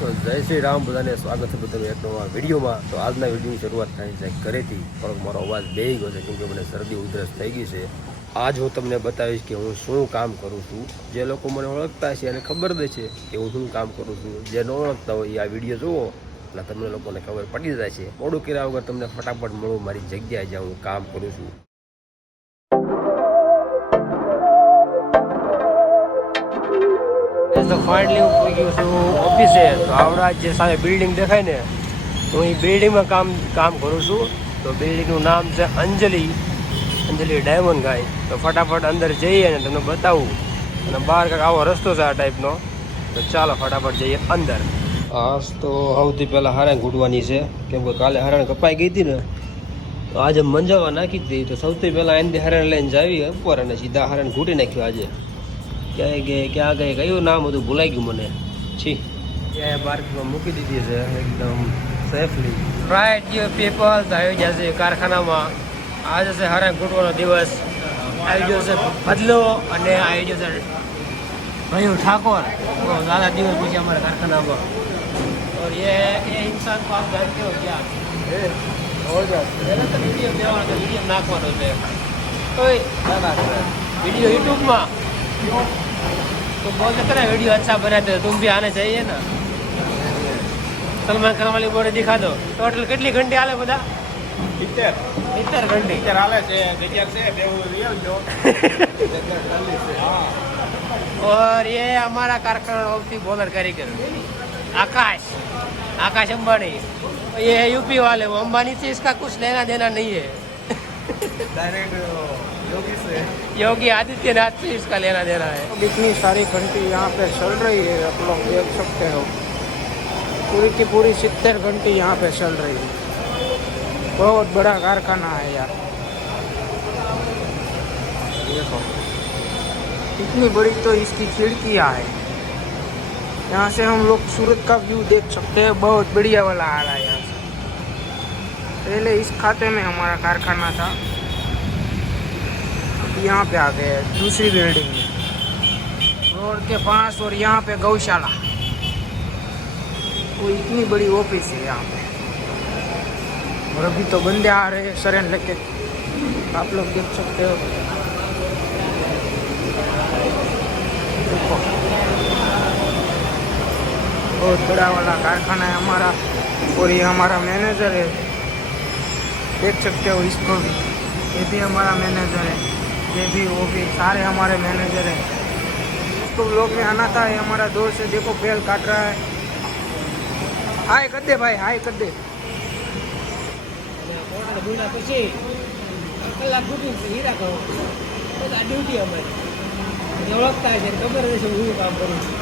તો જય શ્રી રામ, બધાને સ્વાગત છે બધા એક નવા વિડીયોમાં. તો આજના વિડીયોની શરૂઆત થાય છે ઘરેથી. પણ મારો અવાજ બેહી ગયો છે કેમકે મને શરદી ઉધરસ થઈ ગઈ છે. આજ હું તમને બતાવીશ કે હું શું કામ કરું છું. જે લોકો મને ઓળખતા છે અને ખબર દે છે કે હું શું કામ કરું છું, જે ન ઓળખતા હોય એ આ વિડીયો જુઓ એટલે તમને લોકોને ખબર પડી જાય છે. મોડું કર્યા વગર તમને ફટાફટ મળું મારી જગ્યાએ જ્યાં હું કામ કરું છું. તો ફાઇનલી હું પૂરી ગયો છું ઓફિસે. તો આવડા જે સામે બિલ્ડિંગ દેખાય ને, હું એ બિલ્ડિંગમાં કામ કરું છું. તો બિલ્ડિંગનું નામ છે અંજલિ ડાયમંડ ગાય. તો ફટાફટ અંદર જઈએ અને તમને બતાવું. અને બહાર કાંઈક આવો રસ્તો છે આ ટાઈપનો. તો ચાલો ફટાફટ જઈએ અંદર. આજ તો સૌથી પહેલાં હરણ ઘૂંટવાની છે, કેમ કે કાલે હરણ કપાઈ ગઈ હતી ને, તો આજે મંજાવા નાખી હતી. તો સૌથી પહેલાં એનાથી હરણ લઈને જાવી ઉપર અને સીધા હરણ ઘૂંટી નાખ્યું આજે. ક્યાં ગઈ કયું નામ હતું ભૂલાઈ ગયું મને. છી ત્યાં પાર્કમાં મૂકી દીધી છે એકદમ સેફલી. Right you people. તો આવી જશે કારખાનામાં. આજે છે હરણ ઘૂંટવાનો દિવસ. આવી ગયો છે બદલો અને આવી ગયો છે ભાઈ ઠાકોર. દાદા દિવસ પછી અમારા કારખાનામાં. और ये इंसान को आप जानते हो क्या? वीडियो નાખવાનો છે वीडियो यूट्यूब में. तो बहुत इतना वीडियो अच्छा बनाते हो, तुम भी आने चाहिए ना. सलमान खान वाली बॉडी दिखा दो. टोटल कितनी घंटे आले बता? 70 घंटे आले છે. और ये हमारा कारखाना ऑफिस बॉलर कारीगर आकाश अंबानी. ये है यूपी वाले. वो अंबानी से इसका कुछ लेना देना नहीं है. डायरेक्ट योगी आदित्यनाथ से इसका लेना देना है. इतनी सारी घंटी यहाँ पे चल रही है, आप लोग देख सकते हो. पूरी की पूरी 70 घंटी यहाँ पे चल रही है. बहुत बड़ा कारखाना है यार. देखो इतनी बड़ी तो इसकी खिड़कियाँ है. यहाँ से हम लोग सूरत का व्यू देख सकते हैं. बहुत बढ़िया वाला आ रहा है यहाँ से. पहले इस खाते में हमारा कारखाना था, यहाँ पे आ गए दूसरी बिल्डिंग में रोड के पास. और यहाँ पे गौशाला. वो इतनी बड़ी ऑफिस है यहाँ पे. और अभी तो बंदे आ रहे हैं सरेन लेके, आप लोग देख सकते हो. देखो बहुत बड़ा वाला कारखाना है हमारा. और ये हमारा मैनेजर है, देख सकते हो इसको भी. ये भी हमारा मैनेजर है, ये भी वो भी, सारे हमारे मैनेजर हैं. इसको ब्लॉग में आना था. ये हमारा दोस्त है, देखो बेल काट रहा है. हाय कर दे भाई, हाय कर दे. ड्यूटी અમારી ઓળખતા છે, ખબર છે હું કામ કરું છું.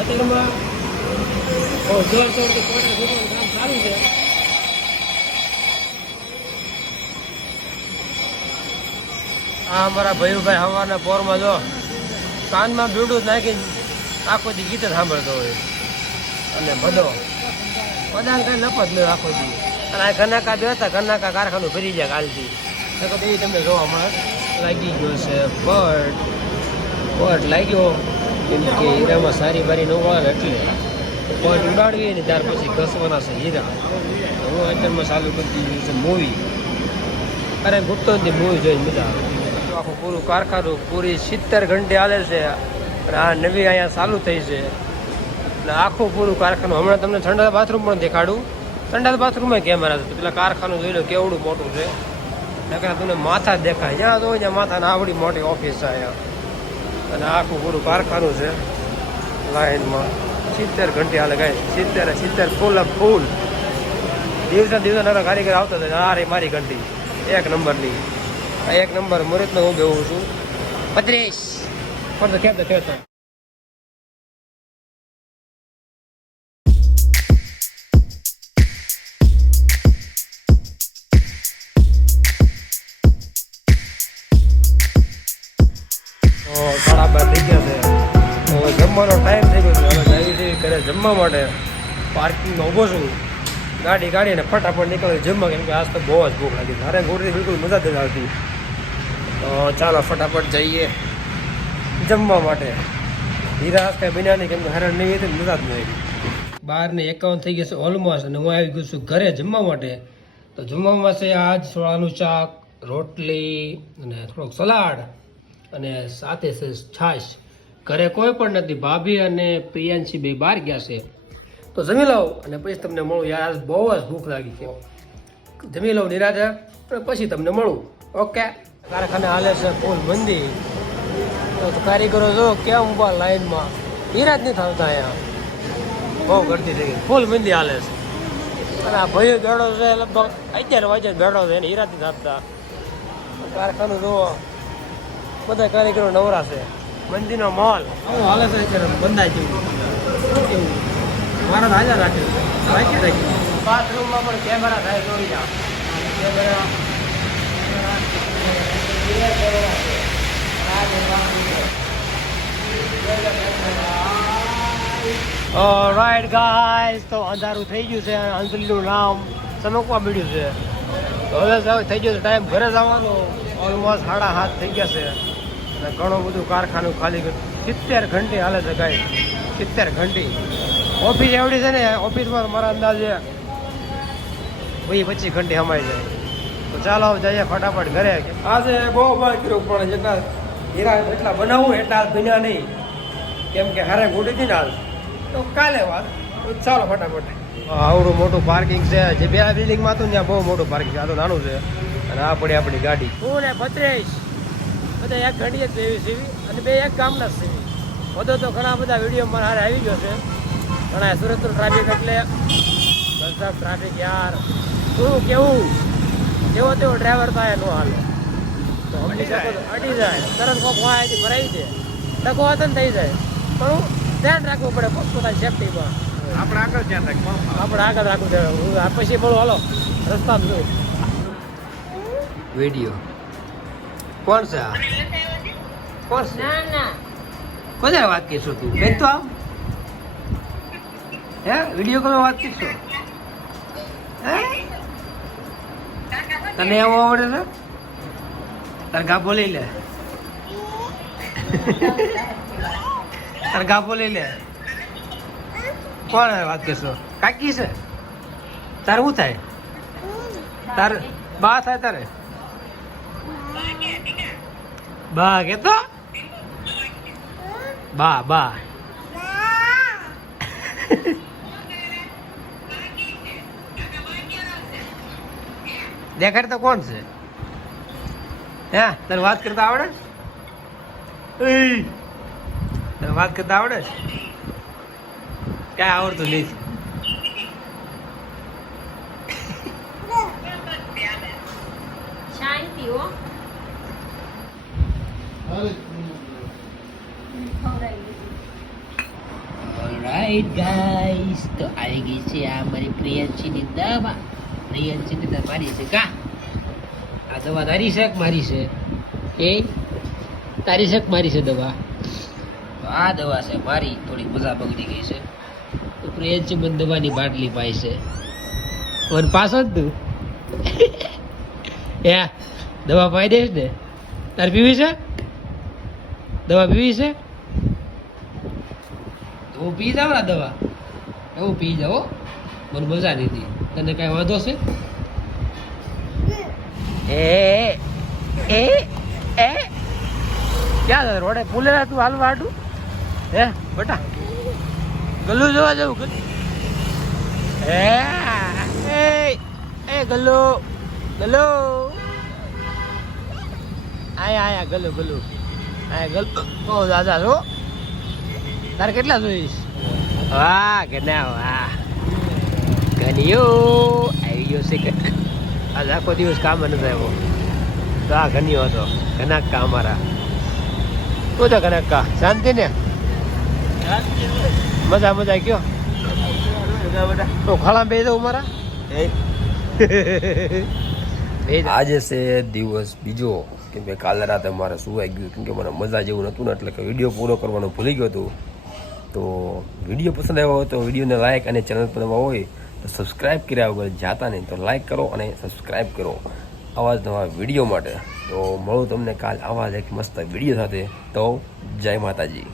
અત્યારમાં જોરશોરથી કોટા ઘૂંટવાનું કામ સારું છે. આ અમારા ભયુભાઈ હવારના પોરમાં જો કાનમાં બ્લૂટૂથ નાખી આખો દી ગીત જ સાંભળતો હોય. અને બધો બધાને કંઈ નફત નહીં આખો દી. અને આ ઘનાકા બે હતા, ઘનાકા કારખાનું ફરી જાય કાલથી. તો એ તમને જોવા મળે. લાગી ગયો છે પટ લાગ્યો, કેમ કે હીરામાં સારી બારી ન વાળે એટલે પટ ઉડાડવી ને ત્યાર પછી ઘસવાના છે હીરા. હું અત્યારમાં ચાલુ કરી દીધું છે મૂવી. અરે ગુપ્તો નથી, મૂવી જોઈને મજા આવે. આખું પૂરું કારખાનું પૂરી 70 ઘંटे હાલે છે. અને આ નવી અહીંયા ચાલુ થઈ છે. અને આખું પૂરું કારખાનું. હમણાં તમને સંડાસ બાથરૂમ પણ દેખાડું. સંડાસ બાથરૂમમાં કેમેરા છે. તો પેલા કારખાનું જોઈ લો કેવડું મોટું છે. નકર તમને માથા જ દેખાય. જ્યાં તો ત્યાં માથાને આવડી મોટી ઓફિસ છે અહીંયા. અને આખું પૂરું કારખાનું છે લાઈનમાં. 70 ઘંटे હાલે કાંઈ 70 ફૂલ. દિવસે નવા કારીગર આવતા હતા. આ રે મારી ઘંટી 1 નંબરની. આ 1 નંબર મુહૂર્તમાં હું બેહું છું 35 પણ તો ખેતો. બરાબર થઈ ગયા છે. તો જમવાનો ટાઈમ થઈ ગયો છે. હવે આવી છે ઘરે જમવા માટે. પાર્કિંગમાં ઊભો છું, ગાડી કાઢીને ફટાફટ નીકળ્યું જમવા. કેમ કે આજ તો બહુ જ ભૂખ લાગી. મારે ગોળથી બિલકુલ મજા જ આવતી. તો ચાલો ફટાફટ જઈએ જમવા માટે. હીરા કંઈ બન્યા નહીં, કેમ કે હરણ નહીં હતી મજા જ નહીં. 12:51 થઈ ગયા છે ઓલમોસ્ટ, અને હું આવી ગયો છું ઘરે જમવા માટે. તો જમવામાં છે આજ સોળાનું શાક, રોટલી અને થોડોક સલાડ અને સાથે છે છાશ. ઘરે કોઈ પણ નથી, ભાભી અને પ્રિયાંશી બે બહાર ગયા છે. તો જમી લઉં અને પછી તમને મળું. યાર આજ બહુ જ ભૂખ લાગી છે. જમી લઉં નિરાતે અને પછી તમને મળું. ઓકે. કારખાને હાલે છે ફૂલ મંદી. તો કારીગરો જો કેમ ઊભા લાઈનમાં, હીરા જ નહીં થતા અહીંયા. બહુ ગળતી થઈ ગઈ, ફૂલ મંદી હાલે છે. અને આ ભાઈઓ બેઠો છે લગભગ 11 વાગ્યા બેઠો છે, એને હીરા જ નહીં થતા. કારખાનું જુઓ, બધા કારીગરો નવરા છે. મંદીનો માહોલ હાલે છે અત્યારે બંધાય જેવું. મારા તો હાજર રાખે બાથરૂમમાં પણ કેમેરા થાય જોઈ જાઓ. કેમેરા રાઈટ ગાઈસ, તો અંધારું થઈ ગયું છે. અંજલિનું નામ ચમકવા મળ્યું છે. તો હવે થઈ ગયો છે ટાઈમ ઘરે જવાનો. ઓલમોસ્ટ 7:30 થઈ ગયા છે. અને ઘણું બધું કારખાનું ખાલી 70 ઘંટી હાલે છે ગાઈસ, 70 ઘંટી. ઓફિસ એવડી છે ને, ઓફિસમાં મારા અંદાજે 20-25 ઘંટી સમાઈ જાય. તો ચાલો જઈએ ફટાફટ ઘરે. આજે બહુ બળ કર્યું, પણ જેટલા હીરા એટલા બનાવું એટલા બન્યા નહીં, કેમ કે હારે ગોટી હતી ને હાલ. તો કાલે વાત. ચાલો ફટાફટ. આવડું મોટું પાર્કિંગ છે. જે બે બિલ્ડિંગમાં હતું ત્યાં બહુ મોટું પાર્કિંગ છે, આ તો નાનું છે. અને આ પડી આપણી ગાડી. હું ને ભદ્રેશ બધા એક ઘંટી જ સીવી અને બે એક ગામના જ સીવી. બધો તો ઘણા બધા વિડીયો મારા હારે આવી ગયો છે. ઘણા સુરતનું ટ્રાફિક એટલે બધા ટ્રાફિક યાર, શું કેવું, જેવો તેવો ડ્રાઈવર થાય ન હાલે. તો સમજી શકો તો અડી જાય, તરત કોક વાયથી ભરાઈ દે, ટકો વતન થઈ જાય. પણ ધ્યાન રાખવું પડે પોતાની સેફટીમાં. આપણે આગળ ધ્યાન રાખવું, આપણે આગળ રાખવું જોઈએ. પછી બોલો હાલો રસ્તામાં જોઉં વિડીયો. કોણ છે આ? કોણ છે? બધા વાત કહીશું તું બેન, તો આમ હે વિડીયો કોલ વાત કીધો હે? તને એવું આવડે છે? તાર ગાભો લઈ લે, તાર ગાભો લઈ લે. કોણ વાત કરશો? કાકી છે? તારે શું થાય? તારે બા થાય? તારે બા કેતો? બા બા દેખાડ તો કોણ છે? હે તને વાત કરતા આવડે? તને વાત કરતા આવડે? કઈ આવડતું નહીં. શાંતિ હો. ઓલરાઈટ ગાઈસ, તો આવી ગઈ છે આ મારી પ્રિયંશીની દવા. પ્રિયંશીની દવા મારી છે કા? આ દવા તારી છે કે મારી છે? એ તારી છે કે મારી છે દવા? તો આ દવા છે મારી. થોડી મજા બગડી ગઈ છે તો પ્રિયંશી મને દવાની બાટલી પાઈ છે. અને પાછો જ તું એ દવા પાઈ દઈશ ને? તારે પીવી છે દવા? પીવી છે? હું પી જાવ ને દવા, એવું પી જાઓ. મને મજા નથી. તને કઈ વાંધો છે? ક્યાં રોડે પુલે તું હાલવા આટું? હે બટા ગલ્લુ જોવા જવું? એ ગલ્લુ ગલ્લુ આયા ગલ્લુ ગલ્લુ આયા ગલ્લુ. બહુ દાદા છો. તારે કેટલા જોઈશ? વાહ ગના વાહ ઘનિયો આવી ગયો છે. આજ આખો દિવસ કામ નથી આવ્યો તો આ ઘનિયો હતો. ઘનાક્કા અમારા શું તો ઘનાક્કા શાંતિ ને? મજા મજા કયો તો ખાલા બે દઉં મારા. આજે છે દિવસ બીજો, કેમ કે કાલે રાતે મારે સુવાઈ ગયું, કેમ કે મને મજા જેવું નહોતું ને, એટલે કે વિડીયો પૂરો કરવાનું ભૂલી ગયો હતું. તો વિડીયો પસંદ આવ્યો હોય તો વિડીયોને લાઇક અને ચેનલ પર નવા હોય તો સબસ્ક્રાઈબ કર્યા વગર જાતા નહીં તો લાઇક કરો અને સબસ્ક્રાઈબ કરો આવા જ નવા વિડીયો માટે. તો મળું તમને કાલ આવા જ એક મસ્ત વિડીયો સાથે. તો જય માતાજી.